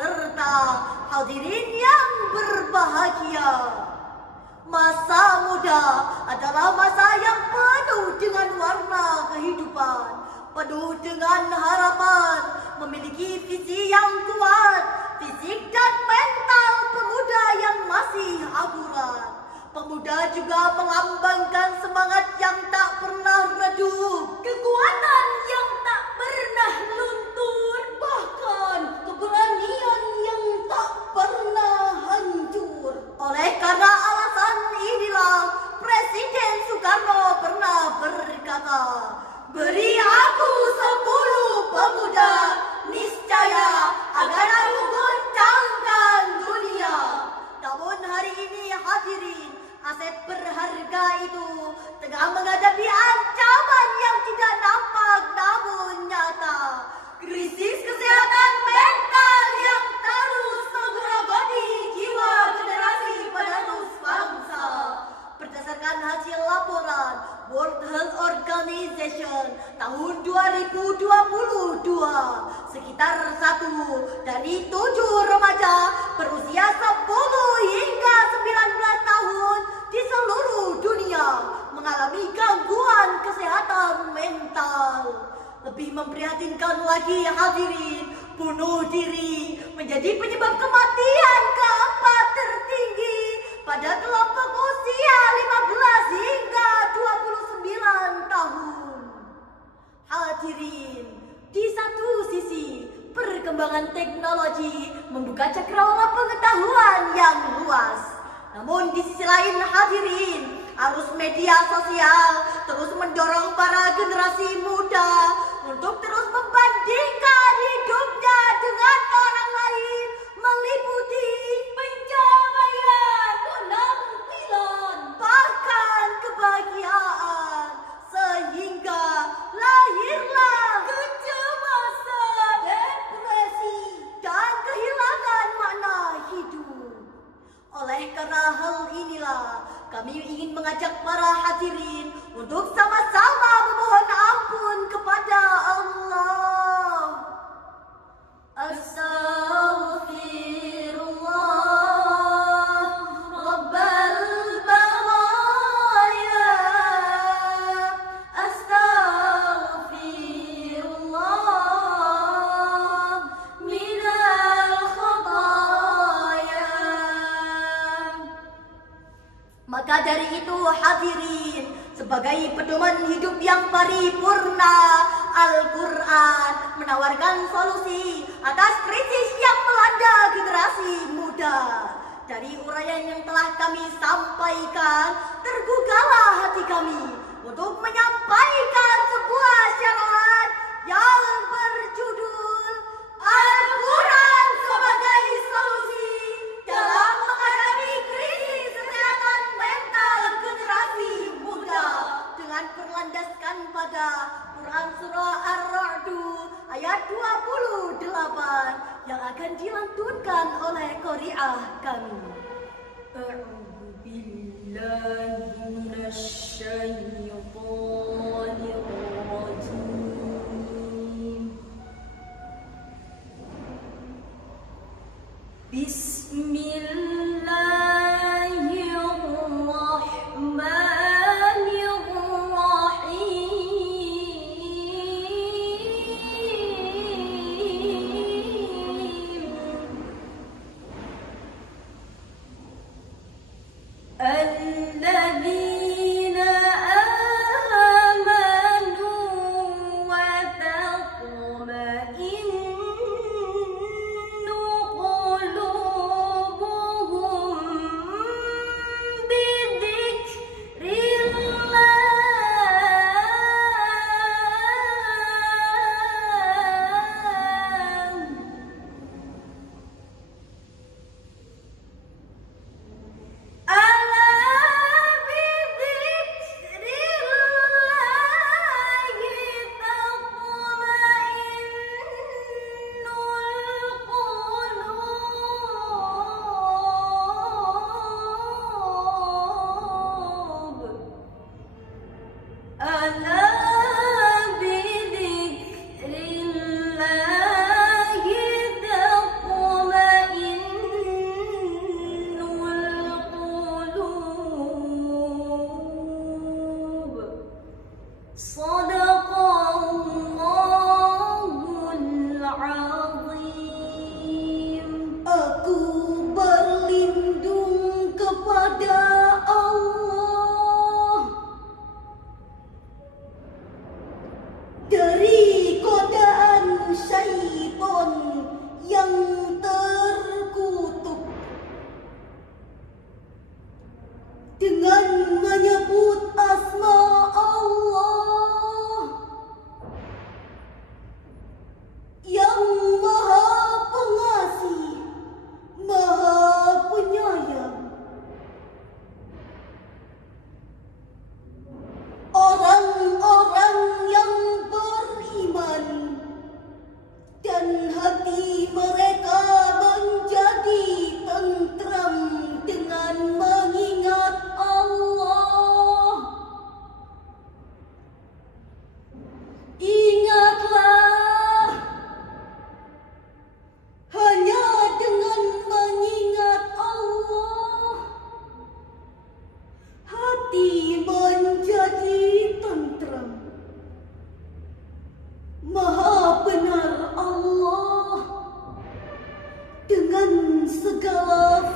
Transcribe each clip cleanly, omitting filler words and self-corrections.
serta hadirin yang berbahagia. Masa muda adalah masa yang penuh dengan warna kehidupan, penuh dengan harapan, memiliki visi yang kuat, fisik dan mental pemuda yang masih akurat. Pemuda juga melambangkan semangat yang tak pernah redup, kekuatan yang tak pernah luntur, bahkan keberanian yang tak pernah hancur. Oleh karena alasan inilah Presiden Soekarno pernah berkata, "Beri aku 10 pemuda, niscaya akan aku goncangkan dunia." Namun hari ini hadirin, aset berharga itu tengah menghadapi ancaman yang tidak nampak namun nyata. Krisis kesehatan mental yang terus menggerogoti jiwa generasi penerus bangsa. Berdasarkan hasil laporan World Health Organization tahun 2022, sekitar 1 dari 7 remaja berusia 10 hingga 19 tahun di seluruh dunia mengalami gangguan kesehatan mental. Lebih memprihatinkan lagi hadirin, bunuh diri menjadi penyebab kematian keempat tertinggi pada kelompok usia 15 hingga 29 tahun. Hadirin, di satu sisi perkembangan teknologi membuka cakrawala pengetahuan yang luas. Namun di sisi lain hadirin, arus media sosial terus mendorong para generasi muda untuk terus membandingkan hidupnya dengan orang lain, meliputi pencapaian, penampilan, bahkan kebahagiaan, sehingga lahirlah kecemasan, depresi, dan kehilangan makna hidup. Oleh karena hal inilah, kami ingin mengajak para hadirin untuk sama-sama memohon ampun kepada Allah. Astaghfirullah Rabbal baraya. Astaghfirullah minal khataya. Maka dari itu hadirin, sebagai pedoman hidup yang paripurna, Al-Quran menawarkan solusi atas krisis yang melanda generasi muda. Dari uraian yang telah kami sampaikan, tergugahlah hati kami untuk menyampaikan sebuah syarahan yang berjudul Al-Quran sebagai solusi dalam menghadapi krisis kesehatan mental generasi muda, dengan berlandaskan pada Quran Surah Ar-Ra'd ayat 28 yang akan dilantunkan oleh qari'ah kami. A'udzu billahi minasy syaithanir rajim. الذين آمنوا وتطمئن قلوبهم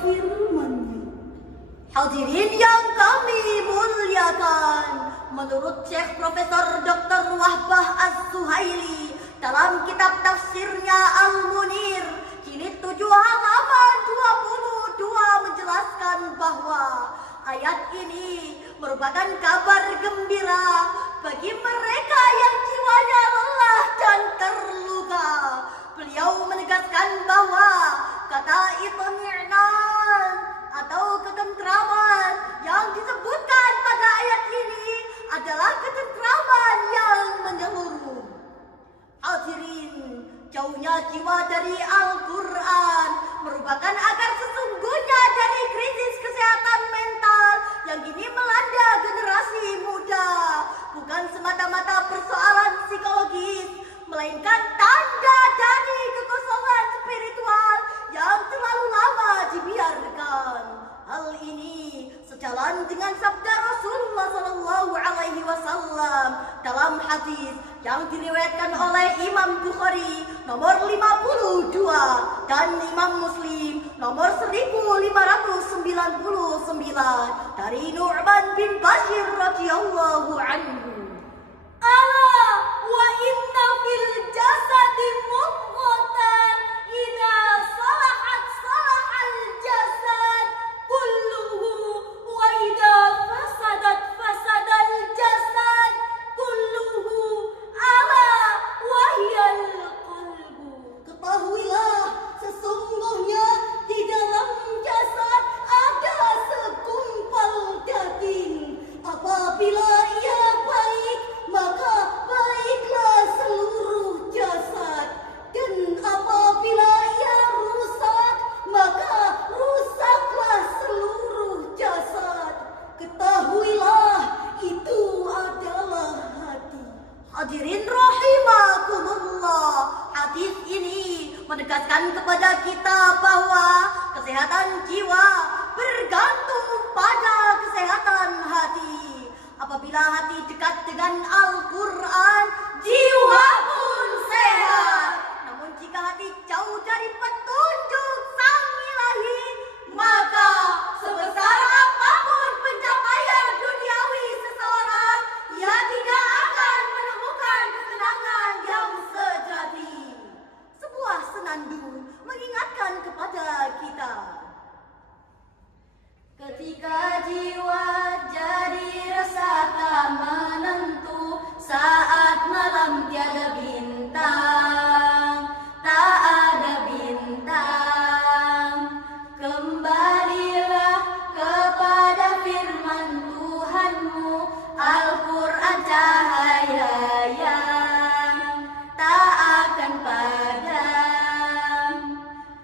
firman-Nya. Hadirin yang kami muliakan, menurut Syekh Profesor Dr. Wahbah Az-Zuhaili dalam kitab tafsirnya Al-Munir, jilid 7 halaman 22 menjelaskan bahwa ayat ini merupakan kabar gembira bagi mereka yang jiwanya lelah dan terluka. Beliau menegaskan bahwa kata itmi'nan atau ketentraman yang disebutkan pada ayat ini adalah ketentraman yang menyeluruh. Hadirin, jauhnya jiwa dari Al-Quran merupakan akar sesungguhnya dari krisis kesehatan mental yang kini melanda generasi muda. Bukan semata-mata persoalan psikologis, melainkan tanda dari kekosongan spiritual yang terlalu lama dibiarkan. Hal ini sejalan dengan sabda Rasulullah SAW dalam hadis yang diriwayatkan oleh Imam Bukhari nomor 52 dan Imam Muslim nomor 1599 dari Nu'man bin Bashir radhiyallahu anhu. Ala wa inna fil jasadi mudghatan idza salahat salahal jasad kulluhu wa idza fasadat fasadal jasad kulluhu ala wa hiyal qalbu. Ketahuilah sesungguhnya di dalam jasad ada segumpal daging. Apabila ia baik, maka baiklah seluruh jasad, dan apabila ia rusak, maka rusaklah seluruh jasad. Ketahuilah itu adalah hati. Hadirin rahimakumullah, hadis ini menegaskan kepada kita bahwa kesehatan jiwa bergantung pada kesehatan hati. Apabila hati dekat dengan Al-Quran, jiwa pun sehat. Namun jika hati jauh dari petunjuk Sang Ilahi, maka sebesar apapun pencapaian duniawi seseorang, ia tidak akan menemukan ketenangan yang sejati. Sebuah senandung mengingatkan kepada kita, ketika jiwa jadi resah tak menentu, saat malam tiada bintang, tak ada bintang, kembalilah kepada firman Tuhanmu, Al-Quran cahaya yang tak akan padam.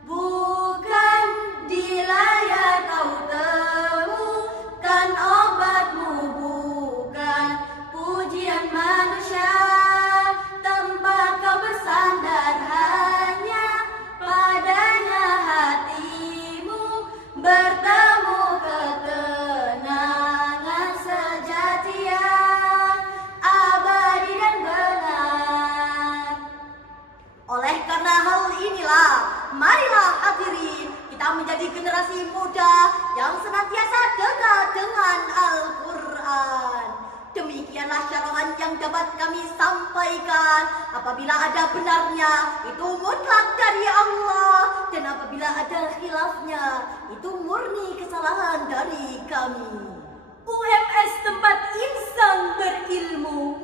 Bukan di layar kau temukan obatmu, bukan pujian manusia, tempat kau bersandar hanya padanya hatimu, bertemu ketenangan sejati yang abadi dan benar. Oleh karena hal inilah, marilah hadirin kita menjadi generasi muda yang senantiasa dekat dengan Al-Quran. Demikianlah syarahan yang dapat kami sampaikan. Apabila ada benarnya, itu mutlak dari Allah, dan apabila ada khilafnya, itu murni kesalahan dari kami. UMS tempat insan berilmu